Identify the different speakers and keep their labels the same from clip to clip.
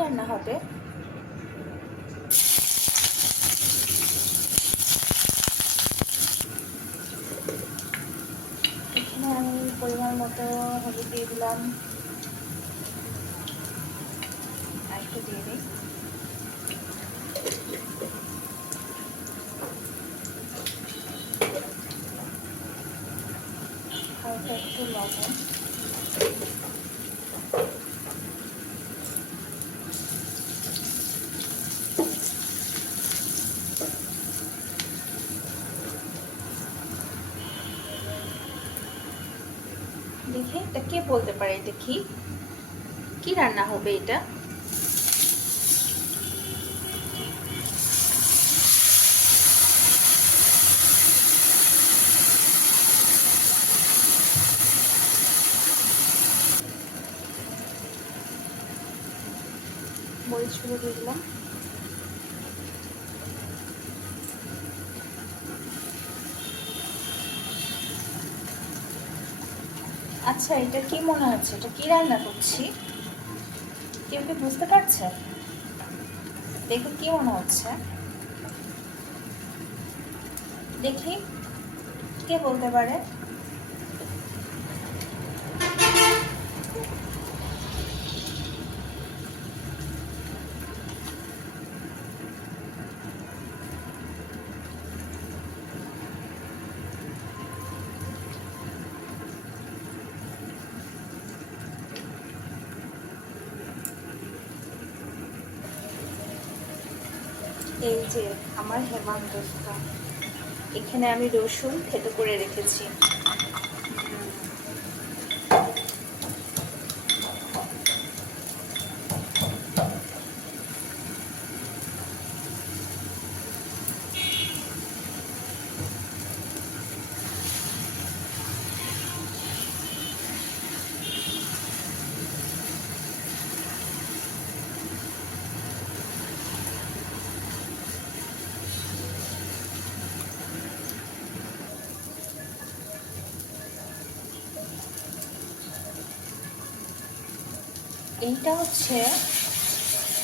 Speaker 1: রান্না হবে। এখানে আমি পরিমাণ মতো হলুদ দিয়ে দিলাম। আর একটু দিয়ে দিই। হালকা একটু লবণ। দেখে এটা কে বলতে পারে এটা কি? কি রান্না হবে এটা? মরিচগুলো দিয়ে দিলাম। আচ্ছা এটা কি মনে হচ্ছে? এটা কি রান্না করছি? কেউ কি বুঝতে পারছে? দেখো কি মনে হচ্ছে। দেখি, কে বলতে পারে? এই যে আমার হেমান্তস্তা এখানে আমি রসুন থেতো করে রেখেছি। এইটা হচ্ছে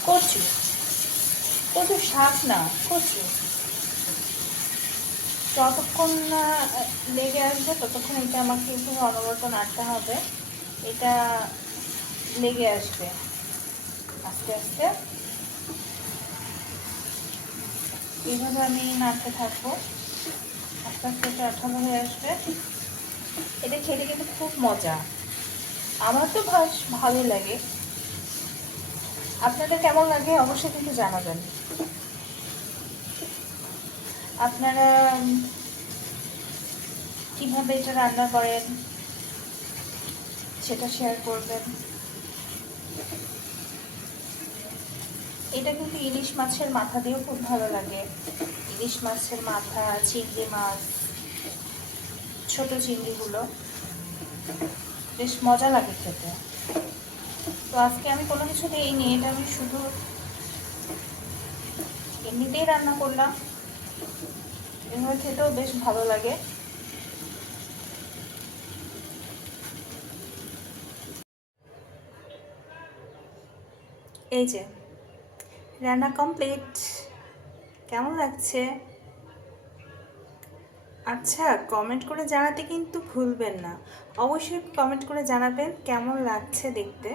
Speaker 1: কচু। কচু শাক না, কচু। যতক্ষণ না লেগে আসবে, ততক্ষণ এটা আমাকে একটু অনবরত নাড়তে হবে। এটা লেগে আসবে। আস্তে আস্তে। এইভাবে আমি নাড়তে থাকব। আস্তে আস্তে এটা আঠালো হয়ে আসবে। এটা খেতে কিন্তু খুব মজা। আমার তো ভালো লাগে। আপনাদের কেমন লাগে অবশ্যই কিন্তু জানাবেন। আপনারা কীভাবে এটা রান্না করেন, সেটা শেয়ার করবেন। এটা কিন্তু ইলিশ মাছের মাথা দিয়েও খুব ভালো লাগে। ইলিশ মাছের মাথা, চিংড়ি মাছ, ছোট চিংড়িগুলো। বেশ মজা লাগে খেতে। তো আজকে আমি কোনো কিছু দিইনি, এটা আমি শুধু এমনিতেই রান্না করলাম। এভাবে খেতেও বেশ ভালো লাগে। এই যে, রান্না কমপ্লিট কেমন লাগছে? আচ্ছা কমেন্ট করে জানাতে কিন্তু ভুলবেন না। অবশ্যই কমেন্ট করে জানাবেন কেমন লাগছে দেখতে।